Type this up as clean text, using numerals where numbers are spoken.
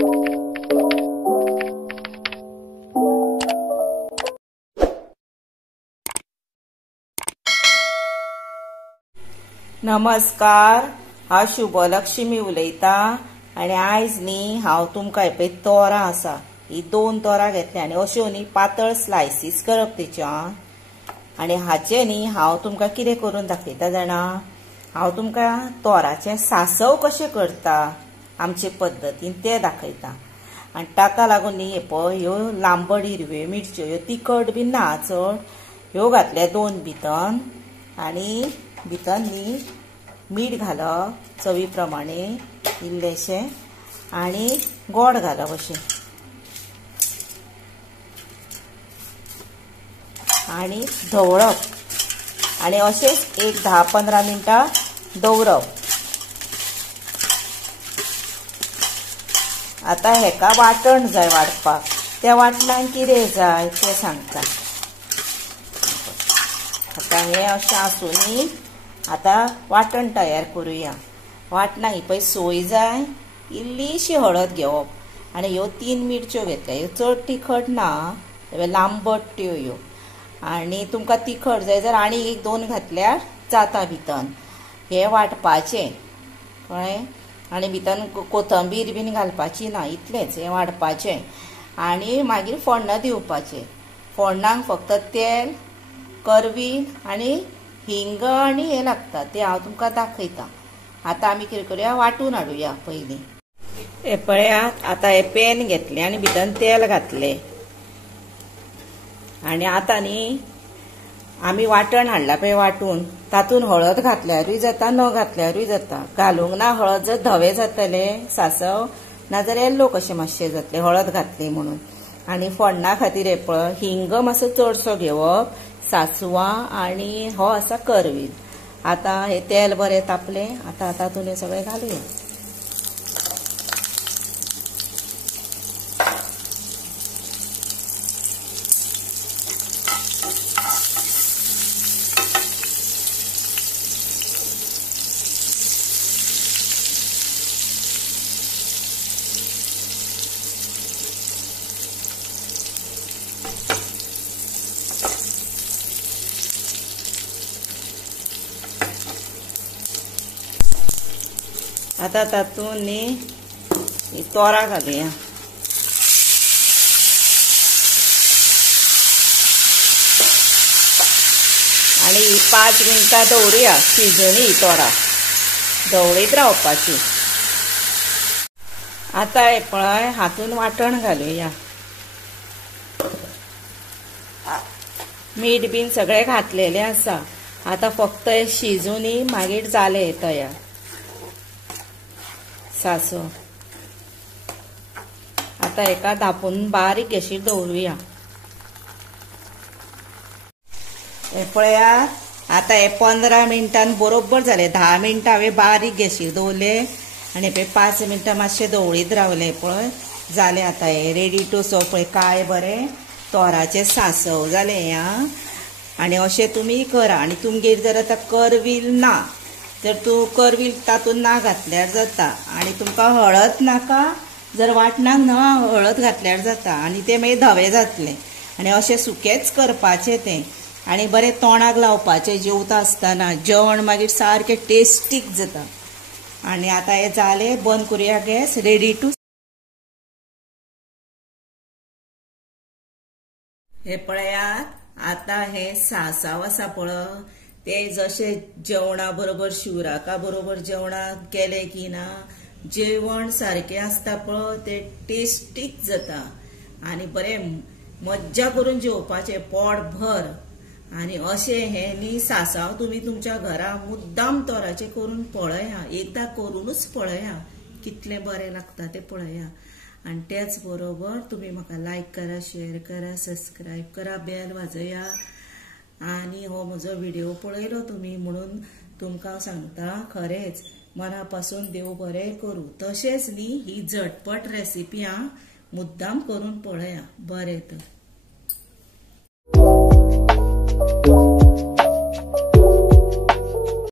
नमस्कार, हांव शुभलक्ष्मी उलयता आनी आयज न्ही हांव तुमकां हे पळय तोरां आसा ही 2 तोरां घेतली आनी अश्यो न्ही पातळ स्लायसीस करप तेच्यो आनी हाचे न्ही हांव तुमकां कितें करून दाखयता जाणा। हांव तुमकां तोराचें सासव कशें करता आमचे पद्दतीन तें दाखयता आनी ताका लागून न्ही हे पळय ह्यो लांबड हिरव्यो मिरच्यो ह्यो तिखट बी ना चड, ह्यो घातल्या 2 भितर आनी भितर न्ही मीठ घालप चवी प्रमाणे इल्लेशें आनी गोड घालप अशें आनी धवळप आनी अशेंच एक 10-15 मिनटां दवरप। आतां हेका वाटण जाय वाडपाक, त्या वाटणाक कितें जाय तें सांगता। आतां हें अशें आसूं न्ही, आतां वाटण तयार करुया। वाटणाक ही पळय सोय जाय, इल्लीशी हळद घेवप आनी ह्यो 3 मिरच्यो घेतल्या, ह्यो चड तिखट ना, लांबट्यो ह्यो आनी तुमकां तिखट जाय जाल्यार आनी 1-2 घातल्यार जाता भितर। हे वाटपाचें कळ्ळें आनी भितर कोथंबीर बीन घालपाची ना, इतलेंच हे वाडपाचें आनी मागीर फोण्ण दिवपाचें। फोण्णाक फक्त तेल, करवील आनी हिंग आनी हे लागता ते हांव तुमकां दाखयता। आतां आमी कितें करुया, वाटून हाडुया पयलीं। हे पळयात, आतां हे पॅन घेतलें आनी भितर तेल घातलें आनी आतां न्ही आमी वाटण हाडलां पळय वाटून, तातूंत हळद घातल्यारूय जाता न घातल्यारूय जाता। घालूंक ना हळद जर धवे जातले सासव, नाजाल्यार येल्लो कशें मातशें जातलें हळद घातली म्हणून। आनी फोण्णा खातीर हे पळय हिंग मातसो चडसो घेवप, सासवां आनी हो आसा करवील। आतां हे तेल बरें तापलें, आतां तातूंत हे सगळें घालुया। आतां तातूंत न्ही तोरां घालुया आनी 5 मिनटां दवरुया शिजून ही तोरां, धवळीत रावपाची। आतां हे पळय हातूंत वाटण घालुया, मीठ बीन सगळें घातलेलें आसा। आतां फक्त हे शिजून मागीर जालें तयार सासव। आतां हेका धापून बारीक गॅसीर दवरुया। हे पळयात, आतां हे 15 मिनटान बरोबर जाले। 10 मिनटां हांवें बारीक गॅसीर दवरले आनी पळय 5 मिनटां मातशें धवळीत रावले पळय, जालें आतां हे रेडी टू सर्व। पळय काय बरें तोराचें सासव जालें हें आनी अशें तुमी करा। आनी तुमगेर जर आतां करवील ना, जर तूं करवील तातूंत ना घातल्यार जाता आनी तुमकां हळद नाका जर वाटणाक ना हळद घातल्यार जाता आनी तें मागीर धवे जातलें आनी अशें सुकेंच करपाचें तें आनी बरें तोंडाक लावपाचें जेवता आसतना। जेवण मागीर सारकें टेस्टीक जाता। आनी आतां हें जालें, बंद करुया गॅस, रेडी टू। हे पळयात, आतां हे सासव आसा पळय ते जशें जेवणा बरोबर शिवराका बरोबर जेवणाक केलें की ना, जेवण सारकें आसता पळय तें टेस्टीक जाता आनी बरें मज्जा करून जेवपाचें पोट भर। आनी अशें हें न्ही सासव तुमी तुमच्या घरा मुद्दाम तोराचें करून पळया, एकदां करूनच पळया, कितलें बरें लागता तें पळया। आनी तेच बरोबर तुमी म्हाका लायक करा, शेअर करा, सबस्क्रायब करा, बेल वाजया आनी हो म्हजो व्हिडिओ पळयलो तुमी म्हणून तुमकां सांगता खरेंच मना पासून देव बरें करूं। तशेंच न्ही ही झटपट रेसिपी मुद्दाम करून पळया, बरें तर।